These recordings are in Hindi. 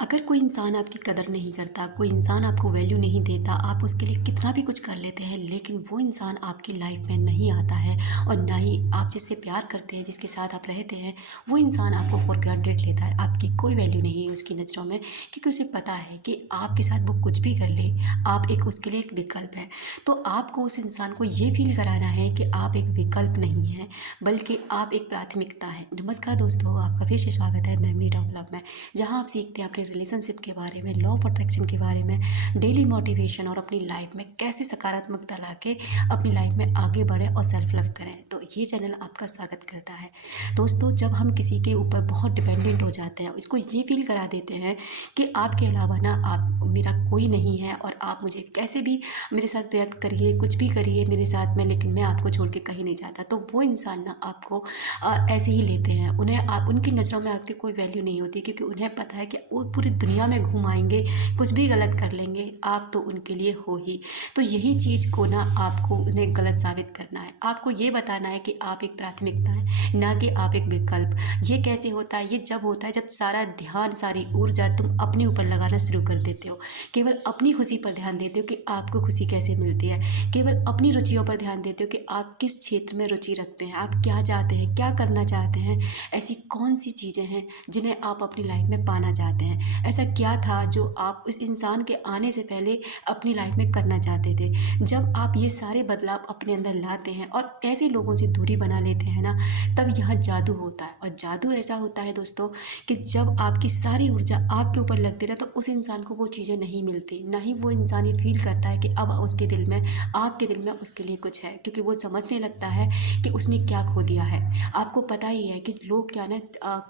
अगर कोई इंसान आपकी कदर नहीं करता, कोई इंसान आपको वैल्यू नहीं देता, आप उसके लिए कितना भी कुछ कर लेते हैं, लेकिन वो इंसान आपकी लाइफ में नहीं आता है और ना ही आप जिससे प्यार करते हैं, जिसके साथ आप रहते हैं, वो इंसान आपको फॉर ग्रांटेड लेता है। आपकी कोई वैल्यू नहीं है उसकी नज़रों में, क्योंकि उसे पता है कि आपके साथ वो कुछ भी कर ले, आप एक उसके लिए एक विकल्प है। तो आपको उस इंसान को ये फ़ील कराना है कि आप एक विकल्प नहीं हैं, बल्कि आप एक प्राथमिकता हैं। नमस्कार दोस्तों, आपका फिर से स्वागत है मैग्नेट ऑफ लव में, जहाँ आप सीखते हैं अपने रिलेशनशिप के बारे में, लॉ ऑफ अट्रैक्शन के बारे में, डेली मोटिवेशन और अपनी लाइफ में कैसे सकारात्मकता लाके अपनी लाइफ में आगे बढ़ें और सेल्फ लव करें। तो ये चैनल आपका स्वागत करता है। दोस्तों, जब हम किसी के ऊपर बहुत डिपेंडेंट हो जाते हैं, इसको ये फील करा देते हैं कि आपके अलावा ना आप मेरा कोई नहीं है और आप मुझे कैसे भी मेरे साथ रिएक्ट करिए, कुछ भी करिए मेरे साथ में, लेकिन मैं आपको छोड़ के कहीं नहीं जाता। तो वो इंसान ना आपको ऐसे ही लेते हैं। उन्हें आप उनकी नज़रों में आपकी कोई वैल्यू नहीं होती, क्योंकि उन्हें पता है कि वो पूरी दुनिया में घुमाएंगे, कुछ भी गलत कर लेंगे, आप तो उनके लिए हो ही। तो यही चीज़ को ना आपको उन्हें गलत साबित करना है। आपको ये बताना है कि आप एक प्राथमिकता है, ना कि आप एक विकल्प। ये कैसे होता है? ये जब होता है जब सारा ध्यान, सारी ऊर्जा तुम अपने ऊपर लगाना शुरू कर देते हो। केवल अपनी खुशी पर ध्यान देते हो कि आपको खुशी कैसे मिलती है। केवल अपनी रुचियों पर ध्यान देते हो कि आप किस क्षेत्र में रुचि रखते हैं, आप क्या चाहते हैं, क्या करना चाहते हैं। ऐसी कौन सी चीज़ें हैं जिन्हें आप अपनी लाइफ में पाना चाहते हैं। ऐसा क्या था जो आप इस इंसान के आने से पहले अपनी लाइफ में करना चाहते थे। जब आप ये सारे बदलाव अपने अंदर लाते हैं और ऐसे लोगों से दूरी बना लेते हैं ना, तब यहाँ जादू होता है। और जादू ऐसा होता है दोस्तों कि जब आपकी सारी ऊर्जा आपके ऊपर लगती है तो उस इंसान को वो चीज़ें नहीं मिलती, ना ही वो इंसान ये फील करता है कि अब उसके दिल में, आपके दिल में उसके लिए कुछ है, क्योंकि वो समझने लगता है कि उसने क्या खो दिया है। आपको पता ही है कि लोग क्या ना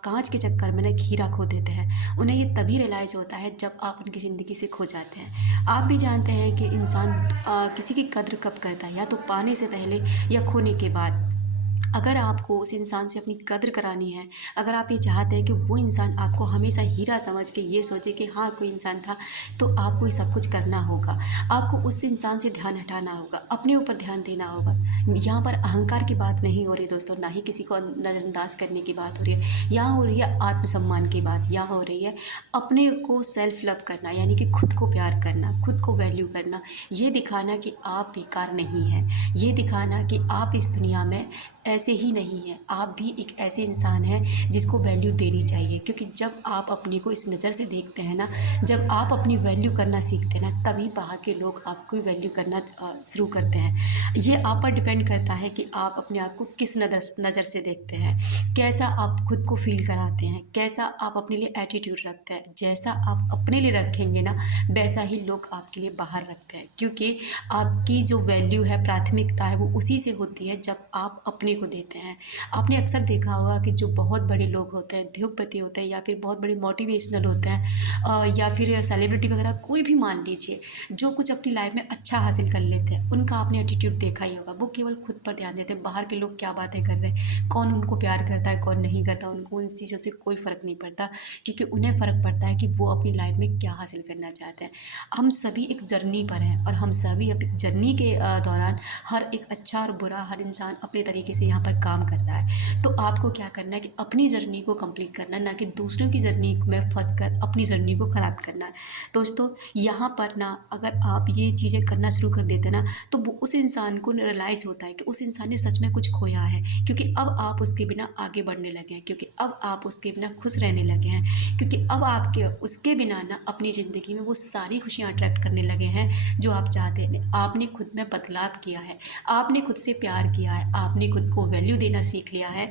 कांच के चक्कर में ना हीरा खो देते हैं। उन्हें ये तभी रियलाइज़ होता है जब आप उनकी ज़िंदगी से खो जाते हैं। आप भी जानते हैं कि इंसान किसी की कद्र कब करता है, या तो पाने से पहले या खोने के बाद। अगर आपको उस इंसान से अपनी कद्र करानी है, अगर आप ये चाहते हैं कि वो इंसान आपको हमेशा हीरा समझ के ये सोचे कि हाँ कोई इंसान था, तो आपको ये सब कुछ करना होगा। आपको उस इंसान से ध्यान हटाना होगा, अपने ऊपर ध्यान देना होगा। यहाँ पर अहंकार की बात नहीं हो रही दोस्तों, ना ही किसी को नज़रअंदाज करने की बात हो रही है। यहाँ हो रही है आत्मसम्मान की बात, यहाँ हो रही है अपने को सेल्फ लव करना, यानी कि खुद को प्यार करना, खुद को वैल्यू करना। ये दिखाना कि आप बेकार नहीं हैं, ये दिखाना कि आप इस दुनिया में ऐसे ही नहीं है, आप भी एक ऐसे इंसान हैं जिसको वैल्यू देनी चाहिए। क्योंकि जब आप अपने को इस नज़र से देखते हैं ना, जब आप अपनी वैल्यू करना सीखते हैं ना, तभी बाहर के लोग आपको वैल्यू करना शुरू करते हैं। ये आप पर डिपेंड करता है कि आप अपने आप को किस नज़र से देखते हैं, कैसा आप खुद को फील कराते हैं, कैसा आप अपने लिए एटीट्यूड रखते हैं। जैसा आप अपने लिए रखेंगे ना, वैसा ही लोग आपके लिए बाहर रखते हैं। क्योंकि आपकी जो वैल्यू है, प्राथमिकता है, वो उसी से होती है जब आप अपने को देते हैं। आपने अक्सर देखा होगा कि जो बहुत बड़े लोग होते हैं, उद्योगपति होते हैं, या फिर बहुत बड़े मोटिवेशनल होते हैं, या फिर सेलिब्रिटी वगैरह, कोई भी मान लीजिए, जो कुछ अपनी लाइफ में अच्छा हासिल कर लेते हैं, उनका आपने एटीट्यूड देखा ही होगा। वो केवल खुद पर ध्यान देते हैं, बाहर के लोग क्या बातें कर रहे हैं, कौन उनको प्यार करता है, कौन नहीं करता, उनको उन चीज़ों से कोई फ़र्क नहीं पड़ता। क्योंकि उन्हें फ़र्क पड़ता है कि वो अपनी लाइफ में क्या हासिल करना चाहते हैं। हम सभी एक जर्नी पर हैं, और हम सभी अब जर्नी के दौरान हर एक अच्छा और बुरा, हर इंसान अपने तरीके से यहाँ पर काम कर रहा है। तो आपको क्या करना है कि अपनी जर्नी को कंप्लीट करना है, ना कि दूसरों की जर्नी में फंस कर अपनी जर्नी को ख़राब करना है। दोस्तों, यहाँ पर ना अगर आप ये चीज़ें करना शुरू कर देते ना, तो वो उस इंसान को रियलाइज़ होता है कि उस इंसान ने सच में कुछ खोया है। क्योंकि अब आप उसके बिना आगे बढ़ने लगे हैं, क्योंकि अब आप उसके बिना खुश रहने लगे हैं, क्योंकि अब आपके उसके बिना ना अपनी ज़िंदगी में वो सारी खुशियाँ अट्रैक्ट करने लगे हैं जो आप चाहते हैं। आपने खुद में बदलाव किया है, आपने खुद से प्यार किया है, आपने खुद को वैल्यू देना सीख लिया है।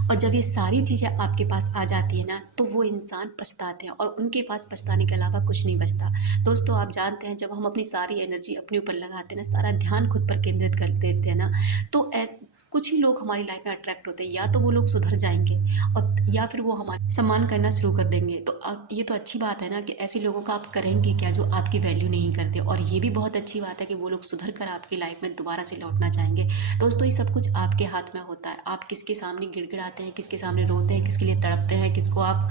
और जब ये सारी चीज़ें आपके पास आ जाती है ना, तो वो इंसान पछताते हैं, और उनके पास पछताने के अलावा कुछ नहीं बचता। दोस्तों, आप जानते हैं जब हम अपनी सारी एनर्जी अपने ऊपर लगाते हैं ना, सारा ध्यान खुद पर केंद्रित कर देते हैं ना, तो कुछ ही लोग हमारी लाइफ में अट्रैक्ट होते हैं। या तो वो लोग सुधर जाएंगे, और या फिर वो हमारा सम्मान करना शुरू कर देंगे। तो ये तो अच्छी बात है ना कि ऐसे लोगों का आप करेंगे क्या जो आपकी वैल्यू नहीं करते। और ये भी बहुत अच्छी बात है कि वो लोग सुधर कर आपकी लाइफ में दोबारा से लौटना चाहेंगे। दोस्तों, ये सब कुछ आपके हाथ में होता है। आप किसके सामने गिड़गिड़ाते हैं, किसके सामने रोते हैं, किसके लिए तड़पते हैं, किसको आप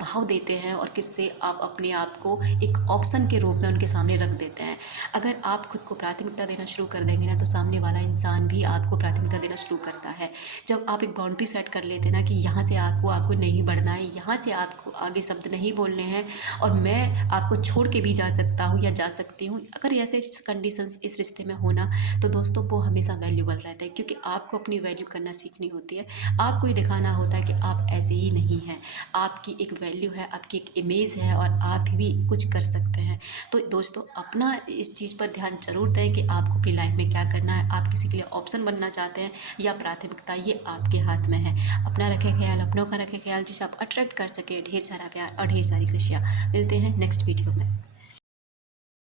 भाव देते हैं, और किससे आप अपने आप को एक ऑप्शन के रूप में उनके सामने रख देते हैं। अगर आप खुद को प्राथमिकता देना शुरू कर देंगे ना, तो सामने वाला इंसान भी आपको प्राथमिकता देना देना शुरू करता है। जब आप एक बाउंड्री सेट कर लेते हैं ना कि यहाँ से आपको नहीं बढ़ना है, यहाँ से आपको आगे शब्द नहीं बोलने हैं और मैं आपको छोड़ के भी जा सकता हूँ या जा सकती हूँ, अगर ऐसे कंडीशंस इस रिश्ते में होना, तो दोस्तों वो हमेशा वैल्यूबल रहता है, क्योंकि आपको अपनी वैल्यू करना सीखनी होती है। आपको ये दिखाना होता है कि आप ऐसे ही नहीं हैं, आपकी एक वैल्यू है, आपकी एक इमेज है और आप भी कुछ कर सकते हैं। तो दोस्तों अपना इस चीज़ पर ध्यान जरूर दें कि आपको अपनी लाइफ में क्या करना है। आप किसी के लिए ऑप्शन बनना चाहते हैं या प्राथमिकता, ये आपके हाथ में है। अपना रखें ख्याल, अपनों का रखें ख्याल, जिसे आप अट्रैक्ट कर सके ढेर सारा प्यार और ढेर सारी खुशियाँ। मिलते हैं नेक्स्ट वीडियो में।